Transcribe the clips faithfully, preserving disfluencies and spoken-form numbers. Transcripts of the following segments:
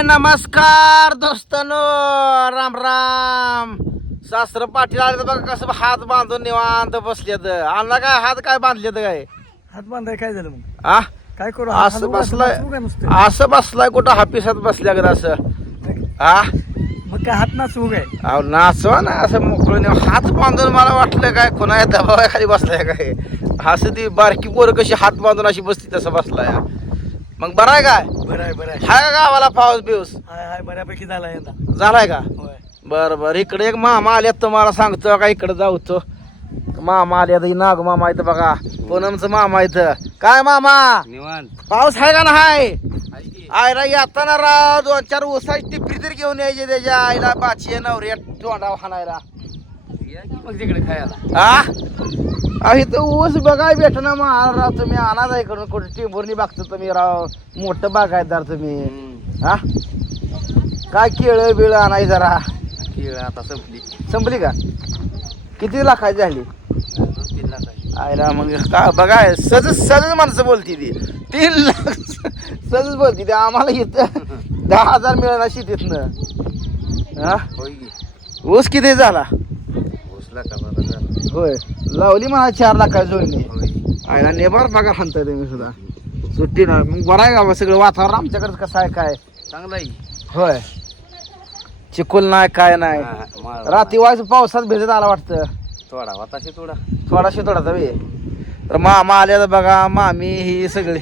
नमस्कार दोस्तांनो, राम राम. सासर पाटील आले तर बघा कसं हात बांधून निवांत बसलेत. आणला काय हात काय बांधलेत काय हात बांधाय काय झालं मग? आ काय करू असं बसलाय असं बसलाय कुठं हापिसात बसल्या का असं आ मग काय हात नाचवू काय? अहो नाचवा ना असं मोकळं नाही. हात बांधून मला वाटलं काय कोणा दबावा खाली बसलाय काय. असं ती बारकी पोरं कशी हात बांधून अशी बसती तसं बसलाय. मग बरं आहे काय? बरं आहे बरं आहे. हाय का गावाला पाऊस बिऊस हाय हाय बऱ्यापैकी झाला यंदा. झालाय का? होय. बर बर. इकडे एक मामा आल्यात तुम्हाला सांगतो का, इकडे जाऊतो. मामा आल्यात, नाग मामा इथं बघा, पूनमचं मामा इथं. काय मामा निवांत पाऊस आहे का ना? हाय आयला येताना राव दोन चार ऊसाची टिपरी तरी घेऊन यायचे त्याच्या आईला बाची नवऱ्या तोंडा हाणायला. मग तिकडे खायला हा अहो इथं ऊस बघाय भेट ना मग राव. तुम्ही आणा जा इकडून कुठे टिंबुर्णी बघतो तुम्ही राव. मोठं बागायतदार तुम्ही. हा काय केळ बिळ आणाय जरा. केळ आता संपली. संपली का? किती लाखाची झाली? तीन लाख आयला मग का बघाय सहज सहज माणसं बोलती ती. तीन लाख सहज बोलती ती. आम्हाला इथं दहा हजार मिळाला शेतीतनं. हा होय की. ऊस किती झाला? ऊस लाखाचा झाला. होय लावली मला चार लाखाची जोडणी. होय. आयला नेबार बघा हाणताय तुम्ही सुद्धा सुट्टी ना. मग बरं आहे का सगळं वातावरण आमच्याकडे कसं आहे काय? चांगला आहे. होय चिकुल नाही काय नाही. रात्री वाज पावसात भिजत आला वाटतं. थोडा वाताशी थोडा थोडाशे थोडासा वे. तर मामा आले तर बघा, मामी ही सगळी.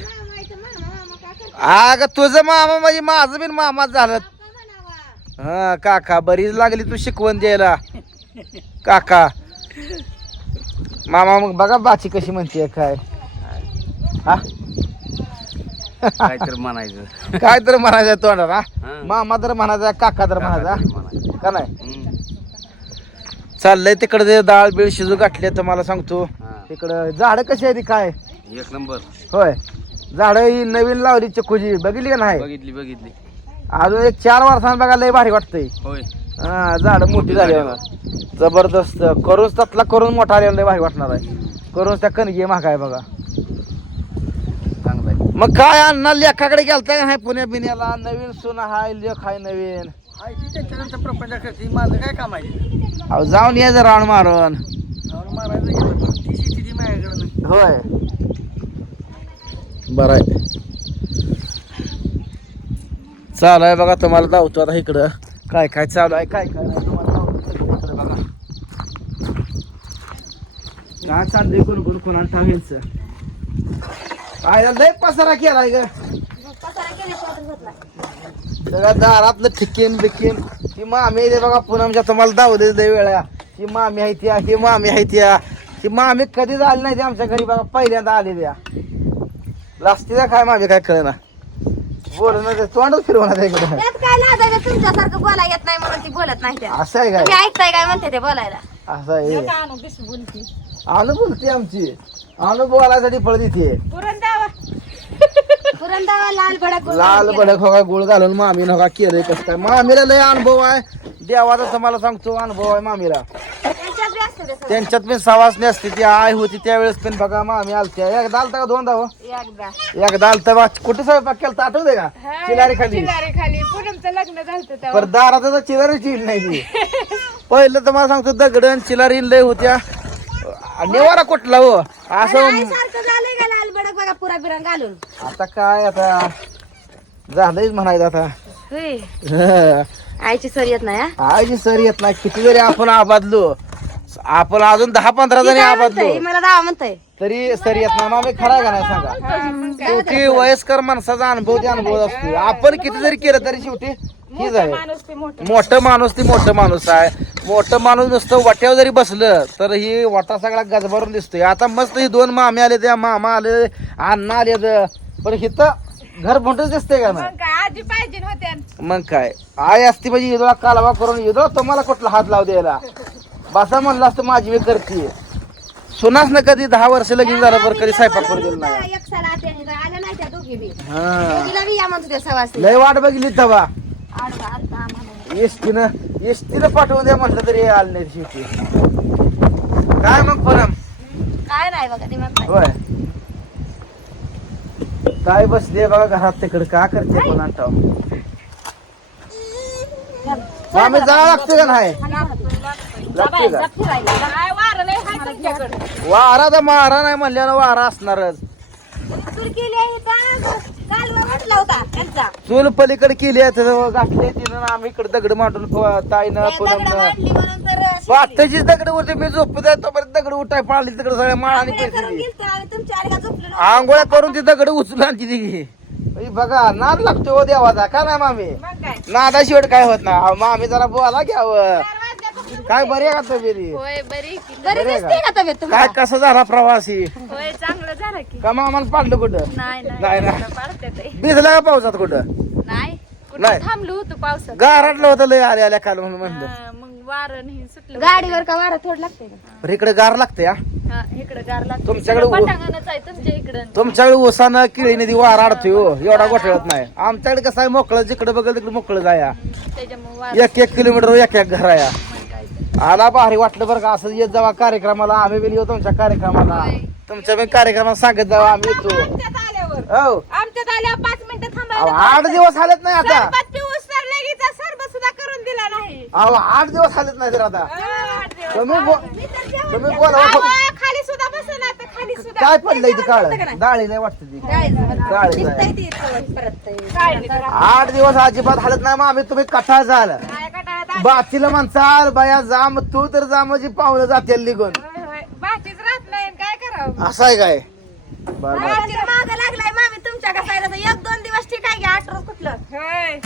अग तुझं मामा म्हणजे माझं बिन मामाच झालं. हा काका बरीच लागली तू शिकवण द्यायला काका. मामा मग बघा बाची कशी म्हणते काय. हा काय तर म्हणायचं. काय तर म्हणायचं तोंडात. हा हा. मामा तर म्हणायचा, काका तर म्हणायचा म्हणायचं. का नाही. हम्म. चाललंय तिकडे ते डाळ बिळ शिजू गाठले तर मला सांगतो. हा. तिकडं झाडं कशी आहे ती काय? एक नंबर. होय झाडं ही नवीन लावली चिक्कूची बघितली का नाही? बघितली बघितली. अजून एक चार वर्षांनी बघा लय भारी वाटतंय. होय. हा झाडं मोठी झाली बघा. जबरदस्त करून त्यातला करून मोठा आलेला लय भारी वाटणार आहे. करून त्या कणगी महाग आहे बघा. चांगला आहे. मग काय अण्णा लेखाकडे गेलता का नाही पुण्या बिण्याला? नवीन सुना हाय, लेख हाय नवीन. हाय ती त्याच्यानंतर प्रपंच करते. माझं काय काम आहे? अहो जाऊन यायचं राऊंड मारून. जाऊन मारायचं गेलं पण ती शेती ती माझ्याकडं. होय बरं आहे. चालू आहे बघा, तुम्हाला धावतो आता इकडं काय काय चालू आहे काय काय नाही तुम्हाला धावतो इकडं बघा. काय चाललंय कोण कोण कोणाला ठाव्यांचं काय लय पसारा केलाय ग. सगळ्या दारातलं ठिकेन बिकेन. ही मामी आहे बघा पुनमच्या, तुम्हाला दावले लय वेळा. ही मामी आहे त्या, ही मामी आहे त्या. ही मामी कधीच आली नाही ती आमच्या घरी बघा, पहिल्यांदा आली त्या. लास्तीला काय मामी काय कळना बोल ना, तोंडच फिरवणार इकडे. त्यात काय लाजायचं, तुमच्यासारखं बोलायला येत नाही म्हणून ती बोलत नाही त्या. असं आहे काय? तुम्ही ऐकताय काय म्हणते ते बोलायला? असं आहे. अनु बोलते आमची. अनु बोलायसाठी पळ देते. पुरंदावा लाल भडक लाल भडक हो का गुळ घालून मामी नका केलंय कसं काय. मामीला लय अनुभव आहे देवाचा, तुम्हाला सांगतो अनुभव आहे मामीला. त्यांच्यात बी असतं ते सगळं. त्यांच्यात पण सवासणी असते. ती आई होती त्यावेळेस पण बघा मामी आलत्या. एकदा आलता का दोनदा? हो एकदा एकदा आलता बा. कुठे स्वयंपाक केला आठवते का? चिलारी खाली. खाली पूनमचं लग्न झालं पर दारात चिलारी चिल नाही ती. पहिलं तुम्हाला सांगतो दगडन चिलारी लय होत्या. नेवारा कुठला हो असं. सारखं झालंय का लाल भडक बघा पुरा बिरा घालून. आता काय आता झालंयच म्हणायचं आता. होय आईची सर येत नाही हा? आईची सर येत नाही. किती जरी आपण आबादलो, आपण अजून दहा पंधरा ती जणी काय आबादलो म्हणतंय? मला दावा म्हणतंय. तरी सर येत नाही. मामी खरा का नाही सांगा. शेवटी वयस्कर माणसाचा अनुभव ते अनुभव असतो. आपण किती जरी केलं तरी शेवटी हीच आहे. मोठं माणूस ती मोठं माणूस आहे. मोठं माणूस नुसतं वाट्यावर जरी बसलं तर ही वाटा सगळा गजबरून दिसतोय. आता मस्त ही दोन मामी आले, त्या मामा आले, अण्णा आले, पण हिथं घर मोठंच दिसतंय का नाही? आजी पाहिजे होते. मग काय आई असती म्हणजे इदोळा कालवा करून इदोळा तुम्हाला कुठला हात लाव द्यायला बसा म्हणलं असतं. माझी मी करते. सुनास ना कधी दहा वर्ष लगीन झालं बरं कधी स्वयंपाक करून दिला नाही. एक साला आल्या नाही त्या दोघी बी. हा दोघीला बी या म्हणतो त्या सवासी. लय वाट बघितली तवा. आडवा आलता आम्हाला. एसटीनं एसटीनं पाठवून द्या म्हटलं तरी आलं नाही शेवटी. काय मग परम काय नाही बघा ते म्हणताय. होय काय बसले बघा घरात तिकडे का करते कोणा ठाव. आम्ही जावं लागतं का नाही लागते का काय वारं नाही हाय तुमच्याकडे. वारा तर मारा नाही म्हणल्यानं वारा असणारच. चूल केली आहे का कालवा म्हटला होता त्यांचा चूल पलीकडे केली आहे त्याचं घातली तिनं आणि आम्ही इकडे दगड मांडून फ- ताईनं ते दगडं पुन्हा मांडली म्हणून तर शिकली. पाठीची दगड वरती मी झोपत आहे तोपर्यंत दगड उठाय पाळली तिकडे सगळ्या माळाने आंघोळ्या करून केली गेलतो आम्ही तुमच्या आली का झोपलो नव्हतो. आंघोळ्या करून ती दगड उचलून आणती ती बाई बघा नाद लागतो हो देवाचा का नाही मामी मग काय नादाशिवाय काय होत ना मामी जरा बोला घ्यावं काय बरी आहे का तब्येती होय बरी की बरी बरं आहे दिसते का तब्येत काय तुम्हाला कसं झाला प्रवासी होय चांगलं झालं की का मामाला पाडलं कुठं नाही नाही ना नाही पाडते ते. भिजला का पावसात कुठं नाही कुठं नाही. थांबलो होतो पावसात गारटलं होतं लय आल्या आल्या काल म्हणून म्हणलं हा, मग वारं नाही सुटलं गाडीवर का वारा थोड लागते का पण इकडे गार लागते हा हा इकडे गार लागतं तुमच्याकडे उ- पटांगणच आहे तुमच्या इकडं तुमच्याकडे ओसानं किळीने ती वार अडतोय हो एवढा गोठळत नाही आमच्याकडे कसं आहे मोकळं जिकडे बघल तिकडे मोकळं जाया त्याच्यामुळे वारं एक एक किलोमीटर एक एक घर आहे मग काय तर. आला भारी वाटलं बरं का असं येत जावा कार्यक्रमाला आम्ही बी येऊ तुमच्या कार्यक्रमाला तुमच्या बी कार्यक्रमाला सांगत जावा आम्ही येतो आमच्यात आल्यावर हो आमच्यात आल्यावर पाच मिनिटं अहो, थांबायला आठ दिवस आलेत नाही आता सरबत पिऊस तर लगेच सरबत सुद्धा करून दिला नाही अहो आठ दिवस आलेत नाही तर आता आठ दिवस. तुम्ही बो- तुम्ही बोला अहो, हो. खाली सुद्धा बसेल आता खाली सुद्धा काय पडलंय ती काळ डाळी नाही वाटत ती काळी दिसतंय नाही. ती सवय परत ते. काय नाही तर. आठ दिवस अजिबात हालत नाही मग आम्ही तुम्ही कथा झालं काय कटाळ्यात आली. बाचीला म्हणसाल बाया जा मग तू तर जा म्हणजे पाहुणं जातील निघून होय, होय. बाकीच राहत नाही काय करावं असं आहे काय बरं बरं. गाडीला मागं लागलाय मामी तुमच्या कसायला तर एक दोन दिवस ठीक आहे की आठ रोज कुठलं होय.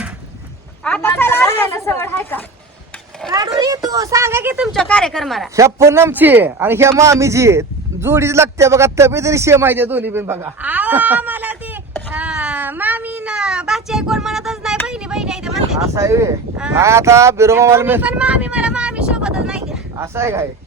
आता चला राहायला सवड आहे का काढून ये तू सांगा की तुमच्या कार्यक्रमाला ह्या पूनमची आणि ह्या मामीची जोडीच लागते बघा तब्येत तरी सेम आहे त्या दोन्ही पण बघा आहो आम्हाला ते अं, मामी ना बाची आई कोण म्हणतच नाही बहिणी बहिणी आहे ते म्हणते ती. असं आहे व्हय. नाही आता बिरोमामाला मी तुम्ही पण मामी मला मामी सोबतच नाही द्या असं आहे काय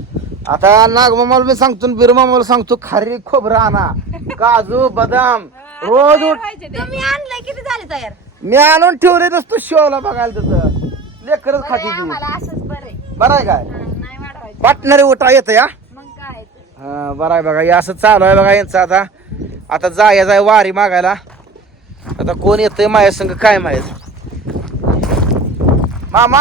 आता नागमामाला मी सांगतो बिरोमामाला सांगतो खारी खोबरं आणा काजू बदाम रोज उठ पाहिजे ते. तुम्ही आणलंय किती झाले तयार मी आणून ठेवले नसतो शोला बघायला तसं लेकरच खाती ती मला असंच बरं आहे. बरं आहे काय हा, नाही वाढवायचं पाटणारे उठा येतं या मग काय तर. हा बरं आहे बघा हे असं चालू आहे बघा यांचं आता आता जाया जाय वारी मागायला आता कोण येतंय माझ्या संग काय माहित मामा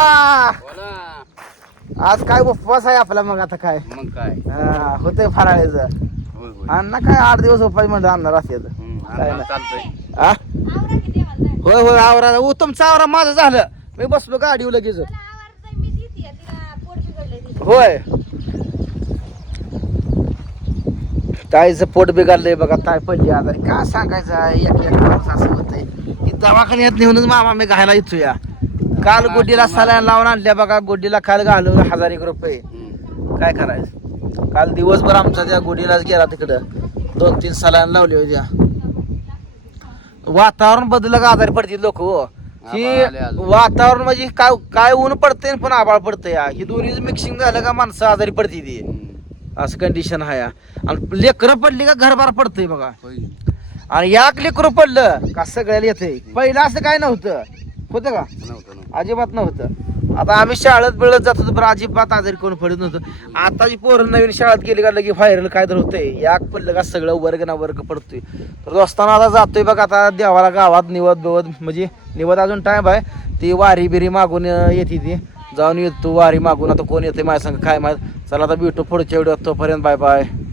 आज काय उपवास आहे आपला मग आता काय मग काय हा, होतंय फराळाचं होय होय अण्णा काय आठ दिवस उपाय म्हणलं आणणार असते हम्म, काय आणा, नाही. चालतंय हा आवरा किती आम्हाला होय होय आवरा उ तुमचा आवरा माझं झालं मी बसलो गाडीवर लगेच आवडतंय मी देते तिला पोट बिघडलंय तिचं. होय ताईचं पोट बिघडलंय बघा ताई पडली आजारी काय सांगायचं आहे, एक एक माणूस असं होतंय ही दवाखान्यात नेऊनच मामा मी घायला येतो या काल गोडीला सलाईन लावून आणल्या बघा गोडीला काल घालवलं हजार एक रुपये हम्म. काय करायचं काल दिवसभर आमचा त्या गोडीलाच गेला तिकडं दोन तीन सलाईन लावली होत्या वातावरण बदललं का आजारी पडतील लोक हो ही आभाळ आले, आले. वातावरण म्हणजे काय काय ऊन पडतंय पण आभाळ पडतंय या ही दोन्ही मिक्सिंग झालं का माणसं आजारी पडती ती हम्म. असं कंडिशन आहे या. आणि लेकरं पडली का घरबार पडतंय बघा होय. आणि याक लेकरं पडलं का सगळ्याला येतंय पहिलं असं काय नव्हतं होतं का नव्हतं नव्हतं. अजिबात नव्हतं आता आम्ही शाळेत बिळत जात होतो पण अजिबात आजारी कोण पडत नव्हतं आताची पोरं नवीन शाळेत गेली का लगे व्हायरल काय तर होतंय याक पडलं का सगळं वर्ग ना वर्ग पडतोय तर असताना आता जातोय बघा आता देवाला गावात निवद बिवद म्हणजे निवद अजून टाइम आहे ती वारी बिरी मागून येते ती जाऊन येतो वारी मागून आता कोण येते माझ्या संग काय माहित चला आता भेटू पुढच्या व्हिडिओत तोपर्यंत बाय बाय